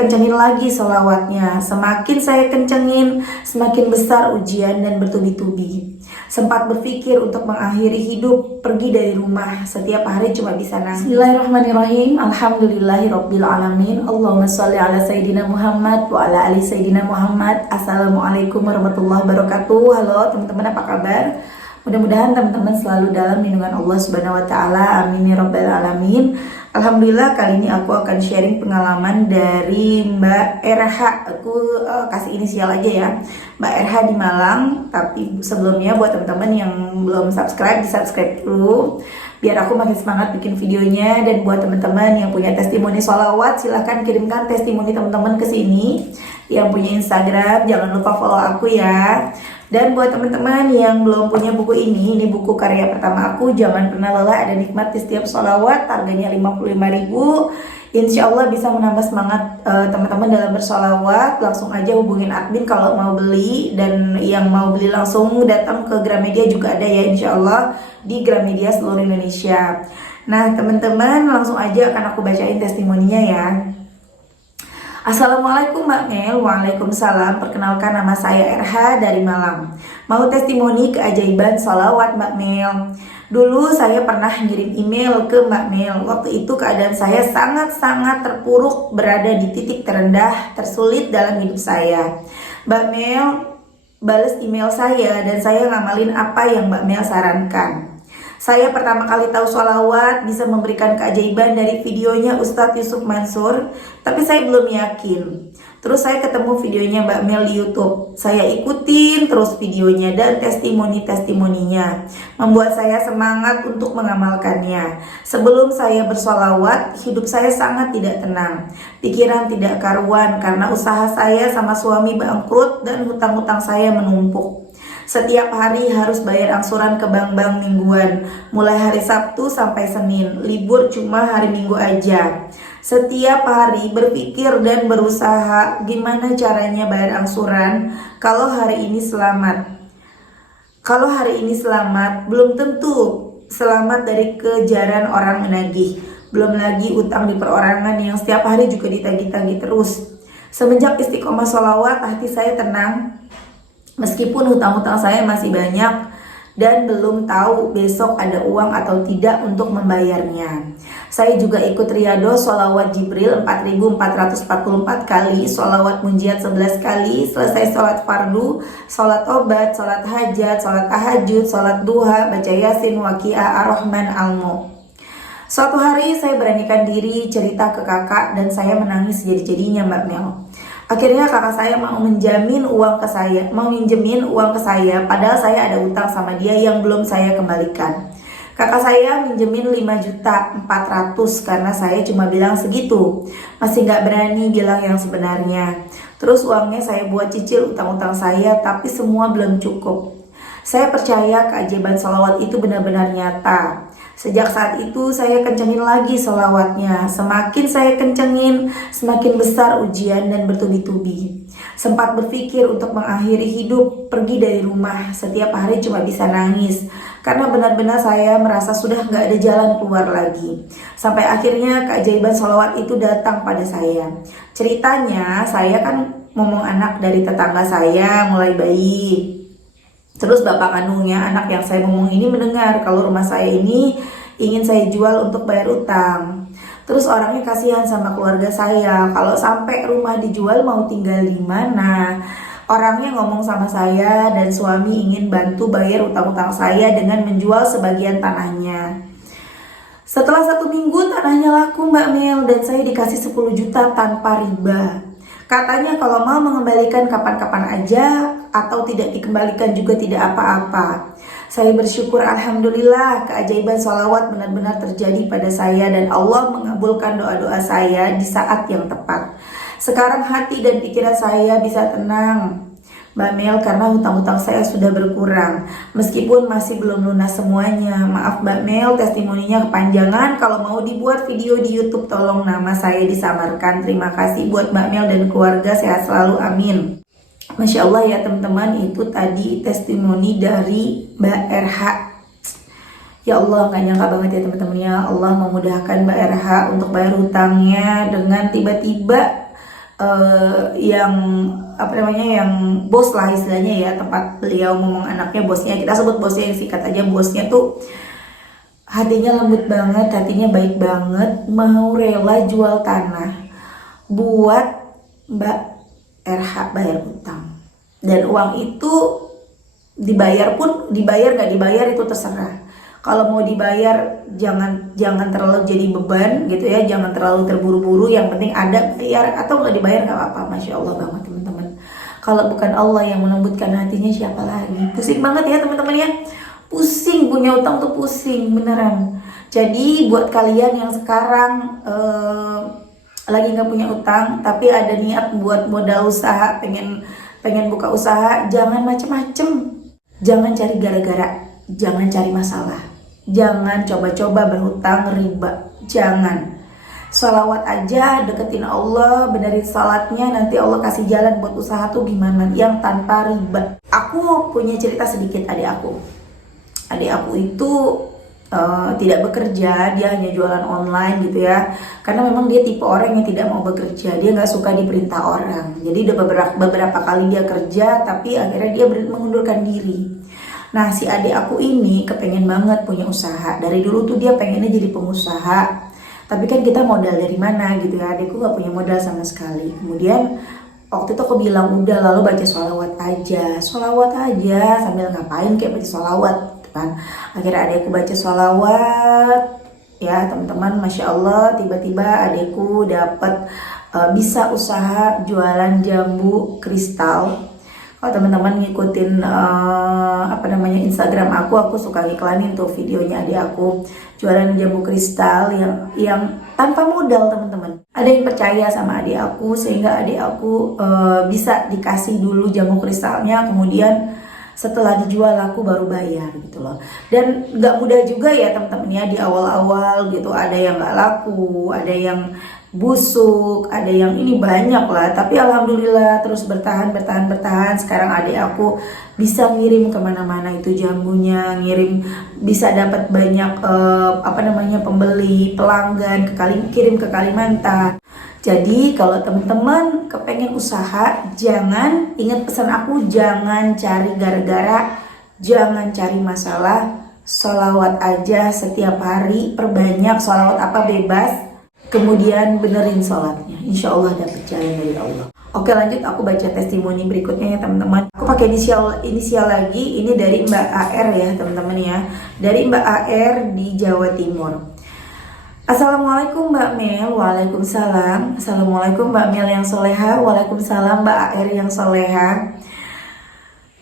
kencengin lagi sholawatnya. Semakin saya kencengin, semakin besar ujian dan bertubi-tubi. Sempat berpikir untuk mengakhiri hidup, pergi dari rumah. Setiap hari cuma bisa nangis. Bismillahirrahmanirrahim. Alhamdulillahirobbilalamin. Allahumma sholli ala Sayyidina Muhammad wa ala ali Sayyidina Muhammad. Assalamualaikum warahmatullahi wabarakatuh. Halo teman-teman, apa kabar? Mudah-mudahan teman-teman selalu dalam lindungan Allah Subhanahu wa taala. Amin ya rabbal alamin. Alhamdulillah, kali ini aku akan sharing pengalaman dari Mbak RH. Aku kasih inisial aja ya, Mbak RH di Malang. Tapi sebelumnya buat teman-teman yang belum subscribe, di-subscribe dulu biar aku makin semangat bikin videonya. Dan buat teman-teman yang punya testimoni sholawat, silahkan kirimkan testimoni teman-teman ke sini. Yang punya Instagram, jangan lupa follow aku ya. Dan buat teman-teman yang belum punya buku ini buku karya pertama aku, Jangan Pernah Lelah Ada Nikmat di Setiap Sholawat. Harganya 55.000. Insya Allah bisa menambah semangat teman-teman dalam bersholawat. Langsung aja hubungin admin kalau mau beli. Dan yang mau beli langsung datang ke Gramedia juga ada ya, insya Allah di Gramedia seluruh Indonesia. Nah teman-teman, langsung aja akan aku bacain testimoninya ya. Assalamualaikum Mbak Mel. Waalaikumsalam. Perkenalkan, nama saya RH dari Malang. Mau testimoni keajaiban sholawat Mbak Mel. Dulu saya pernah ngirim email ke Mbak Mel. Waktu itu keadaan saya sangat-sangat terpuruk, berada di titik terendah, tersulit dalam hidup saya. Mbak Mel balas email saya dan saya ngamalin apa yang Mbak Mel sarankan. Saya pertama kali tahu sholawat bisa memberikan keajaiban dari videonya Ustadz Yusuf Mansur, tapi saya belum yakin. Terus saya ketemu videonya Mbak Mel di YouTube. Saya ikutin terus videonya dan testimoni-testimoninya, membuat saya semangat untuk mengamalkannya. Sebelum saya bersholawat, hidup saya sangat tidak tenang. Pikiran tidak karuan karena usaha saya sama suami bangkrut dan hutang-hutang saya menumpuk. Setiap hari harus bayar angsuran ke bank-bank mingguan, mulai hari Sabtu sampai Senin. Libur cuma hari Minggu aja. Setiap hari berpikir dan berusaha gimana caranya bayar angsuran kalau hari ini selamat. Kalau hari ini selamat, belum tentu selamat dari kejaran orang menagih. Belum lagi utang di perorangan yang setiap hari juga ditagih-tagih terus. Semenjak istiqomah sholawat, hati saya tenang. Meskipun hutang-hutang saya masih banyak dan belum tahu besok ada uang atau tidak untuk membayarnya. Saya juga ikut riyadhah sholawat Jibril 4.444 kali, sholawat munjiat 11 kali, selesai sholat fardu, sholat obat, sholat hajat, sholat tahajud, sholat duha, baca yasin, waqiah, ar-Rahman, al-Mulk. Suatu hari saya beranikan diri cerita ke kakak dan saya menangis jadi-jadinya Mbak Mel. Akhirnya kakak saya mau minjemin uang ke saya, padahal saya ada utang sama dia yang belum saya kembalikan. Kakak saya minjemin 5.400.000 karena saya cuma bilang segitu. Masih gak berani bilang yang sebenarnya. Terus uangnya saya buat cicil utang-utang saya, tapi semua belum cukup. Saya percaya keajaiban sholawat itu benar-benar nyata. Sejak saat itu saya kencengin lagi sholawatnya. Semakin saya kencengin, semakin besar ujian dan bertubi-tubi. Sempat berpikir untuk mengakhiri hidup, pergi dari rumah. Setiap hari cuma bisa nangis karena benar-benar saya merasa sudah gak ada jalan keluar lagi. Sampai akhirnya keajaiban sholawat itu datang pada saya. Ceritanya, saya kan ngomong anak dari tetangga saya mulai bayi. Terus bapak kandungnya anak yang saya ngomong ini mendengar kalau rumah saya ini ingin saya jual untuk bayar utang. Terus orangnya kasihan sama keluarga saya, kalau sampai rumah dijual mau tinggal di mana. Orangnya ngomong sama saya dan suami ingin bantu bayar utang-utang saya dengan menjual sebagian tanahnya. Setelah 1 minggu tanahnya laku Mbak Mel dan saya dikasih 10 juta tanpa riba. Katanya kalau mau mengembalikan kapan-kapan aja atau tidak dikembalikan juga tidak apa-apa. Saya bersyukur alhamdulillah keajaiban sholawat benar-benar terjadi pada saya dan Allah mengabulkan doa-doa saya di saat yang tepat. Sekarang hati dan pikiran saya bisa tenang Mbak Mel karena hutang-hutang saya sudah berkurang. Meskipun masih belum lunas semuanya. Maaf Mbak Mel, testimoninya kepanjangan. Kalau mau dibuat video di YouTube tolong nama saya disamarkan. Terima kasih buat Mbak Mel dan keluarga, sehat selalu, amin. Masya Allah ya teman-teman, itu tadi testimoni dari Mbak RH. Ya Allah, gak nyangka banget ya teman-teman ya, Allah memudahkan Mbak RH untuk bayar hutangnya dengan tiba-tiba yang apa namanya, yang bos lah istilahnya ya, tempat beliau ngomong anaknya, bosnya, kita sebut bosnya, yang sikat aja bosnya tuh hatinya lembut banget, hatinya baik banget, mau rela jual tanah buat Mbak RH bayar utang. Dan uang itu dibayar pun dibayar, nggak dibayar itu terserah. Kalau mau dibayar jangan terlalu jadi beban gitu ya, jangan terlalu terburu-buru, yang penting ada bayar, atau nggak dibayar nggak apa-apa. Masya Allah banget teman-teman, kalau bukan Allah yang melembutkan hatinya siapa lagi. Pusing banget ya teman-teman ya, pusing, punya utang tuh pusing beneran. Jadi buat kalian yang sekarang lagi nggak punya utang tapi ada niat buat modal usaha, pengen buka usaha, jangan macem-macem, jangan cari gara-gara, jangan cari masalah, jangan coba-coba berhutang riba, jangan. Sholawat aja, deketin Allah, benerin salatnya, nanti Allah kasih jalan buat usaha tuh gimana, yang tanpa riba. Aku punya cerita sedikit adik aku itu tidak bekerja, dia hanya jualan online gitu ya, karena memang dia tipe orang yang tidak mau bekerja, dia nggak suka diperintah orang. Jadi udah beberapa kali dia kerja, tapi akhirnya dia mengundurkan diri. Nah, si adik aku ini kepengen banget punya usaha. Dari dulu tuh dia pengennya jadi pengusaha. Tapi kan kita modal dari mana gitu ya. Adikku gak punya modal sama sekali. Kemudian waktu itu aku bilang, udah lalu baca sholawat aja. Sholawat aja, sambil ngapain kayak baca sholawat gitu kan. Akhirnya adikku baca sholawat. Ya teman-teman, Masya Allah, tiba-tiba adikku dapat bisa usaha jualan jambu kristal. Kalau teman-teman ngikutin Instagram aku suka ngiklanin tuh videonya adik aku jualan jambu kristal yang tanpa modal teman-teman. Ada yang percaya sama adik aku sehingga adik aku bisa dikasih dulu jambu kristalnya, kemudian setelah dijual aku baru bayar gitu loh. Dan nggak mudah juga ya teman-teman ya, di awal-awal gitu, ada yang nggak laku, ada yang busuk, ada yang ini banyak lah, tapi alhamdulillah terus bertahan. Sekarang adik aku bisa ngirim kemana-mana itu jambunya, bisa dapat banyak pembeli, pelanggan, kirim ke Kalimantan. Jadi kalau teman-teman kepengen usaha, jangan, ingat pesan aku, jangan cari gara-gara, jangan cari masalah. Sholawat aja setiap hari, perbanyak sholawat apa bebas. Kemudian benerin sholatnya, insya Allah dapat jalan dari Allah. Oke, lanjut, aku baca testimoni berikutnya ya teman-teman. Aku pakai inisial lagi, ini dari Mbak AR ya teman-teman ya. Dari Mbak AR di Jawa Timur. Assalamualaikum Mbak Mel. Waalaikumsalam. Assalamualaikum Mbak Mel yang soleha. Waalaikumsalam Mbak AR yang soleha.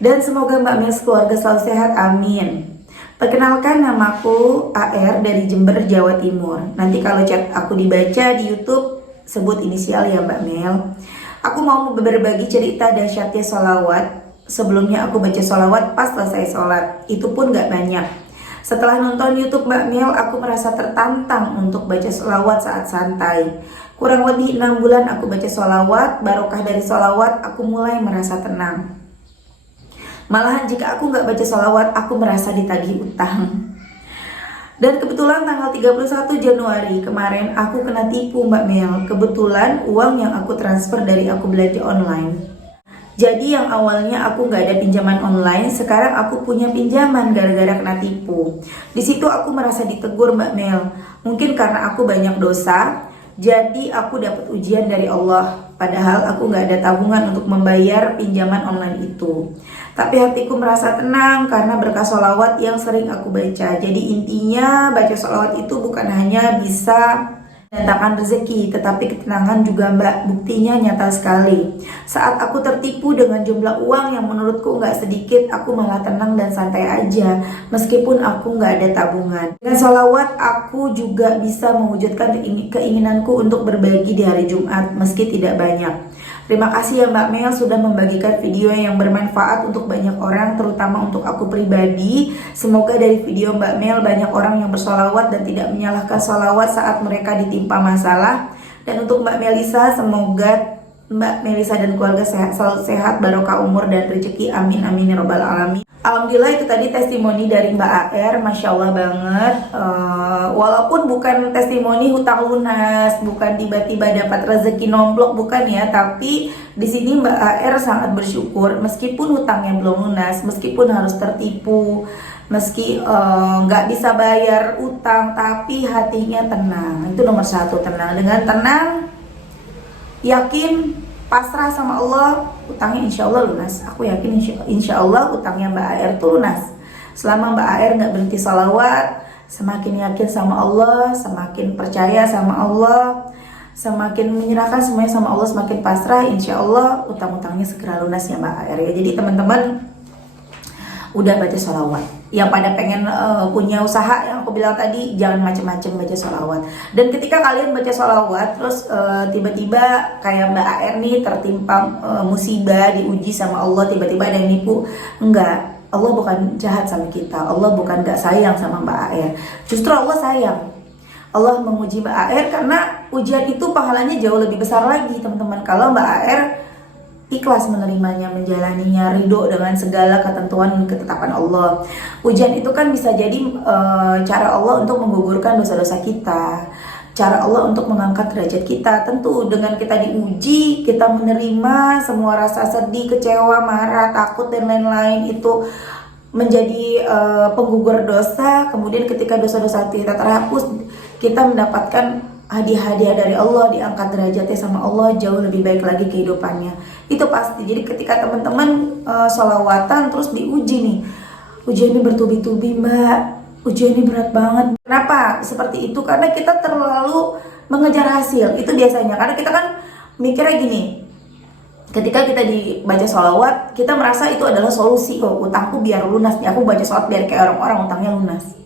Dan semoga Mbak Mel sekeluarga selalu sehat, amin. Perkenalkan, namaku AR dari Jember, Jawa Timur. Nanti kalau chat aku dibaca di YouTube, sebut inisial ya Mbak Mel. Aku mau berbagi cerita dahsyatnya sholawat. Sebelumnya aku baca sholawat pas selesai sholat, itu pun gak banyak. Setelah nonton YouTube Mbak Mel, aku merasa tertantang untuk baca sholawat saat santai. Kurang lebih 6 bulan aku baca sholawat, barokah dari sholawat aku mulai merasa tenang. Malahan jika aku nggak baca sholawat, aku merasa ditagih utang. Dan kebetulan tanggal 31 Januari kemarin aku kena tipu Mbak Mel. Kebetulan uang yang aku transfer dari aku belanja online. Jadi yang awalnya aku nggak ada pinjaman online, sekarang aku punya pinjaman gara-gara kena tipu. Di situ aku merasa ditegur Mbak Mel. Mungkin karena aku banyak dosa, jadi aku dapat ujian dari Allah. Padahal aku nggak ada tabungan untuk membayar pinjaman online itu. Tapi hatiku merasa tenang karena berkah sholawat yang sering aku baca. Jadi intinya baca sholawat itu bukan hanya bisa mendatangkan rezeki, tetapi ketenangan juga Mbak. Buktinya nyata sekali. Saat aku tertipu dengan jumlah uang yang menurutku nggak sedikit, aku malah tenang dan santai aja. Meskipun aku nggak ada tabungan. Dengan sholawat aku juga bisa mewujudkan keinginanku untuk berbagi di hari Jumat meski tidak banyak. Terima kasih ya Mbak Mel sudah membagikan video yang bermanfaat untuk banyak orang, terutama untuk aku pribadi. Semoga dari video Mbak Mel banyak orang yang bersolawat dan tidak menyalahkan solawat saat mereka ditimpa masalah. Dan untuk Mbak Melisa, semoga Mbak Melisa dan keluarga selalu sehat, barokah umur dan rezeki, amin amin ya robbal alamin. Alhamdulillah itu tadi testimoni dari Mbak AR, Masya Allah banget. Walaupun bukan testimoni hutang lunas, bukan tiba-tiba dapat rezeki nomplok, bukan ya. Tapi di sini Mbak AR sangat bersyukur, meskipun hutangnya belum lunas, meskipun harus tertipu, meski nggak bisa bayar utang, tapi hatinya tenang. Itu nomor satu, tenang. Dengan tenang, yakin, pasrah sama Allah, utangnya insya Allah lunas. Aku yakin insya Allah utangnya Mbak AR itu lunas. Selama Mbak AR nggak berhenti sholawat, semakin yakin sama Allah, semakin percaya sama Allah, semakin menyerahkan semuanya sama Allah, semakin pasrah, insya Allah utang-utangnya segera lunas ya Mbak AR ya. Jadi teman-teman udah baca sholawat, yang pada pengen punya usaha yang aku bilang tadi, jangan macem-macem baca sholawat. Dan ketika kalian baca sholawat terus tiba-tiba kayak Mbak AR nih tertimpa musibah, diuji sama Allah, tiba-tiba ada yang nipu, enggak, Allah bukan jahat sama kita, Allah bukan gak sayang sama Mbak AR, justru Allah sayang. Allah menguji Mbak AR karena ujian itu pahalanya jauh lebih besar lagi teman-teman, kalau Mbak AR ikhlas menerimanya, menjalaninya, ridho dengan segala ketentuan dan ketetapan Allah. Ujian itu kan bisa jadi cara Allah untuk menggugurkan dosa-dosa kita, cara Allah untuk mengangkat derajat kita. Tentu dengan kita diuji, kita menerima semua rasa sedih, kecewa, marah, takut dan lain-lain itu menjadi penggugur dosa. Kemudian ketika dosa-dosa kita terhapus, kita mendapatkan hadiah-hadiah dari Allah, diangkat derajatnya sama Allah, jauh lebih baik lagi kehidupannya. Itu pasti. Jadi ketika teman-teman sholawatan terus diuji nih, ujian ini bertubi-tubi Mbak, ujian ini berat banget. Kenapa seperti itu? Karena kita terlalu mengejar hasil. Itu biasanya, karena kita kan mikirnya gini, ketika kita dibaca sholawat, kita merasa itu adalah solusi. Oh, utangku biar lunas nih, aku baca sholawat biar kayak orang-orang utangnya lunas.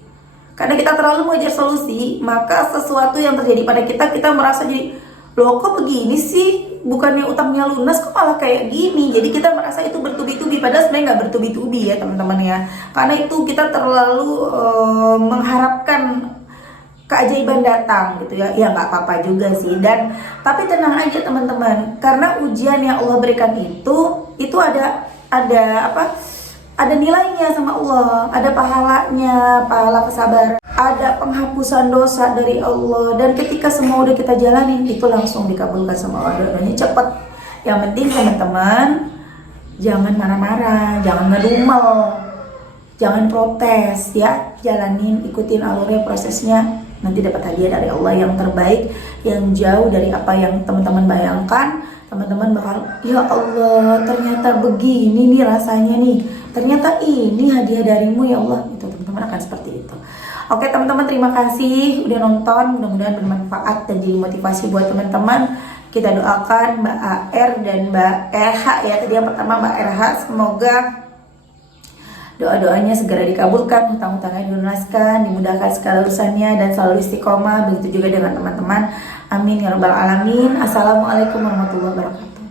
Karena kita terlalu mengejar solusi, maka sesuatu yang terjadi pada kita merasa jadi, loh kok begini sih, bukannya utangnya lunas kok malah kayak gini. Jadi kita merasa itu bertubi-tubi, padahal sebenarnya nggak bertubi-tubi ya teman-teman ya. Karena itu kita terlalu mengharapkan keajaiban datang gitu ya. Ya nggak apa-apa juga sih. Dan tapi tenang aja teman-teman, karena ujian yang Allah berikan itu ada apa? Ada nilainya sama Allah, ada pahalanya, pahala kesabaran, ada penghapusan dosa dari Allah. Dan ketika semua udah kita jalanin, itu langsung dikabulkan sama Allah, doanya cepet. Yang penting teman-teman jangan marah-marah, jangan ngedumel, jangan protes ya, jalanin, ikutin alurnya, prosesnya, nanti dapat hadiah dari Allah yang terbaik, yang jauh dari apa yang teman-teman bayangkan. Teman-teman bakal, ya Allah ternyata begini nih rasanya nih, ternyata ini hadiah darimu ya Allah. Itu teman-teman akan seperti itu. Oke teman-teman, terima kasih udah nonton, mudah-mudahan bermanfaat dan jadi motivasi buat teman-teman. Kita doakan Mbak AR dan Mbak RH ya, tadi yang pertama Mbak RH, semoga doa-doanya segera dikabulkan, hutang-hutangnya dilunaskan, dimudahkan segala urusannya, dan selalu istiqomah. Begitu juga dengan teman-teman, amin ya rabbal alamin. Assalamualaikum warahmatullahi wabarakatuh.